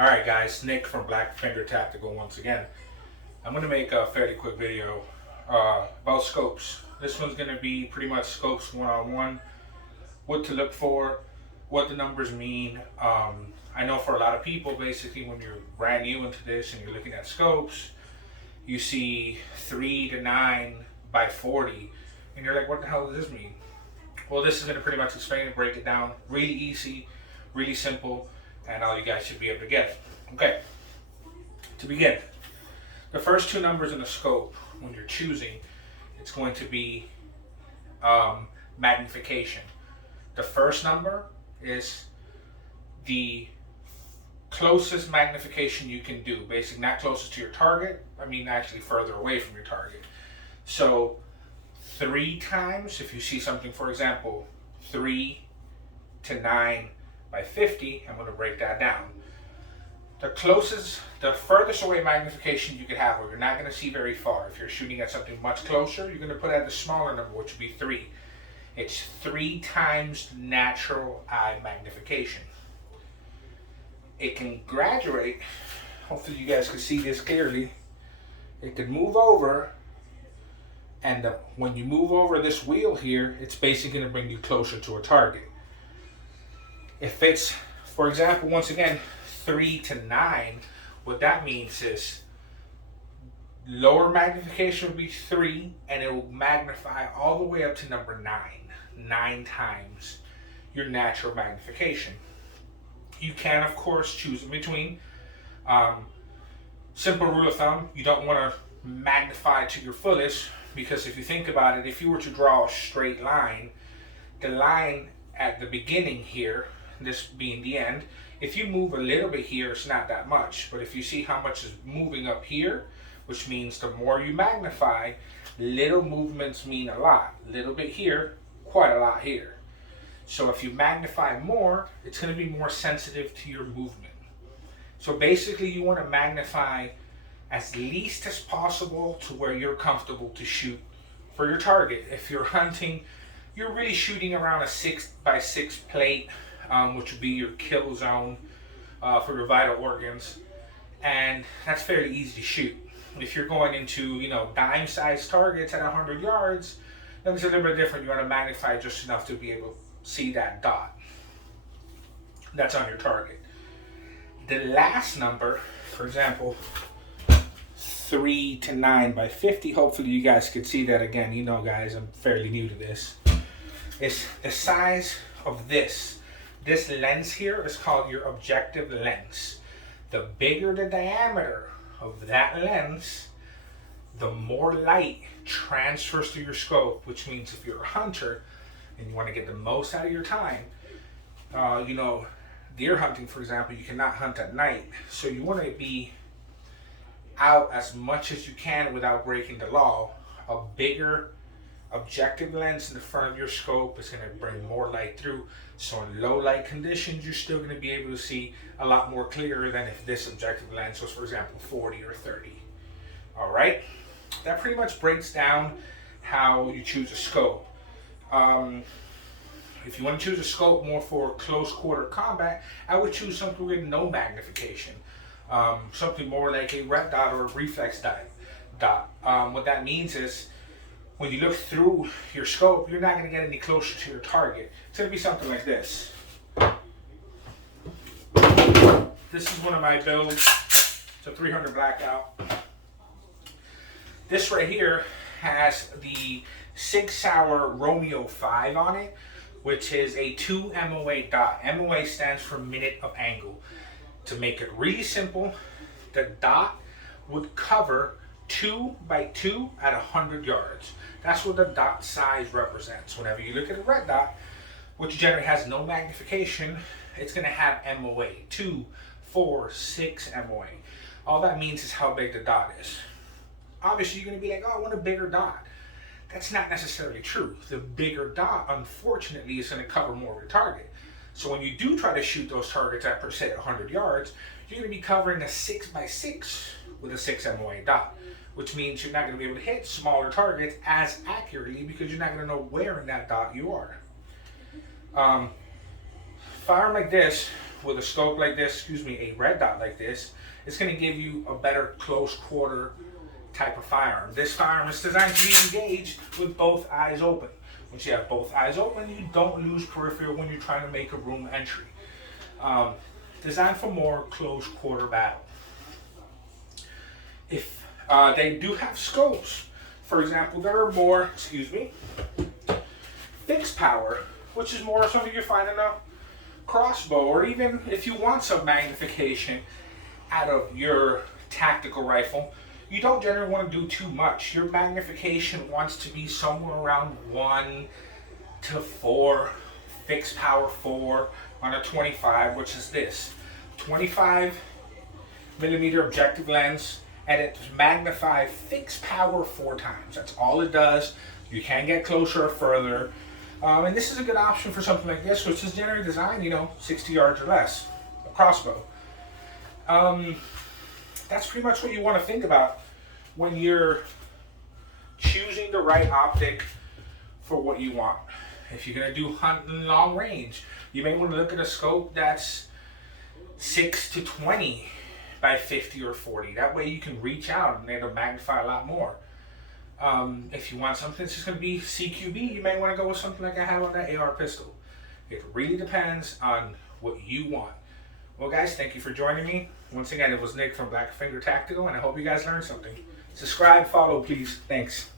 Alright guys, Nick from Black Finger Tactical once again. I'm going to make a fairly quick video about scopes. This one's going to be pretty much scopes one-on-one, what to look for, what the numbers mean. I know for a lot of people, basically when you're brand new into this and you're looking at scopes, you see 3 to 9 by 40 and you're like, what the hell does this mean? Well, this is going to pretty much explain and break it down really easy, really simple, and all you guys should be able to get it. Okay, to begin, the first two numbers in the scope, when you're choosing, it's going to be magnification. The first number is the closest magnification you can do. Basically, not closest to your target, I mean actually further away from your target. So 3 times, if you see something, for example, 3 to 9 by 50, I'm going to break that down. The furthest away magnification you could have, where you're not going to see very far. If you're shooting at something much closer, you're going to put at the smaller number, which would be 3. It's 3 times natural eye magnification. It can graduate. Hopefully you guys can see this clearly. It can move over, and when you move over this wheel here, it's basically going to bring you closer to a target. If it's, for example, once again, 3 to 9, what that means is lower magnification will be 3, and it will magnify all the way up to number 9 times your natural magnification. You can, of course, choose in between. Simple rule of thumb, you don't want to magnify to your fullest, because if you think about it, if you were to draw a straight line, the line at the beginning here, this being the end, if you move a little bit here, it's not that much. But if you see how much is moving up here, which means the more you magnify, little movements mean a lot. Little bit here, quite a lot here. So if you magnify more, it's going to be more sensitive to your movement. So basically you want to magnify as least as possible to where you're comfortable to shoot for your target. If you're hunting, you're really shooting around a 6 by 6 plate, which would be your kill zone for your vital organs, and that's fairly easy to shoot. If you're going into, dime-sized targets at 100 yards, then it's a little bit different. You want to magnify just enough to be able to see that dot that's on your target. The last number, for example, 3 to 9 by 50, hopefully you guys could see that again. Guys, I'm fairly new to this. It's the size of this. This lens here is called your objective lens. The bigger the diameter of that lens, the more light transfers to your scope, which means if you're a hunter and you want to get the most out of your time, deer hunting, for example, you cannot hunt at night. So you want to be out as much as you can without breaking the law. A bigger objective lens in the front of your scope is going to bring more light through. So in low light conditions, you're still going to be able to see a lot more clearer than if this objective lens was, for example, 40 or 30. All right, that pretty much breaks down how you choose a scope. If you want to choose a scope more for close quarter combat, I would choose something with no magnification. Something more like a red dot or a reflex dot. What that means is, when you look through your scope, you're not going to get any closer to your target. It's going to be something like this. This is one of my builds. It's a 300 blackout. This right here has the Sig Sauer Romeo 5 on it, which is a 2 MOA dot. MOA stands for minute of angle. To make it really simple, the dot would cover 2 by 2 at 100 yards. That's what the dot size represents. Whenever you look at a red dot, which generally has no magnification, it's going to have MOA, 2, 4, 6 MOA. All that means is how big the dot is. Obviously, you're going to be like, oh, I want a bigger dot. That's not necessarily true. The bigger dot, unfortunately, is going to cover more of your target. So when you do try to shoot those targets at, per se, 100 yards, you're going to be covering a 6 by 6 with a 6 MOA dot, which means you're not going to be able to hit smaller targets as accurately because you're not going to know where in that dot you are. Firearm like this with a scope like this, a red dot like this, it's going to give you a better close quarter type of firearm. This firearm is designed to be engaged with both eyes open. Once you have both eyes open, you don't lose peripheral when you're trying to make a room entry. Designed for more close quarter battle. If they do have scopes, for example, there are more, fixed power, which is more something you find in a crossbow, or even if you want some magnification out of your tactical rifle, you don't generally want to do too much. Your magnification wants to be somewhere around 1 to 4, fixed power 4 on a 25, which is this 25 millimeter objective lens, and it's magnified fixed power 4 times. That's all it does. You can get closer or further. And this is a good option for something like this, which is generally designed, 60 yards or less, a crossbow. That's pretty much what you want to think about when you're choosing the right optic for what you want. If you're going to do hunting long range, you may want to look at a scope that's 6 to 20 by 50 or 40. That way you can reach out and it'll magnify a lot more. If you want something that's just going to be CQB, you may want to go with something like I have on that AR pistol. It really depends on what you want. Well, guys, thank you for joining me. Once again, it was Nick from Blackfinger Tactical, and I hope you guys learned something. Subscribe, follow, please. Thanks.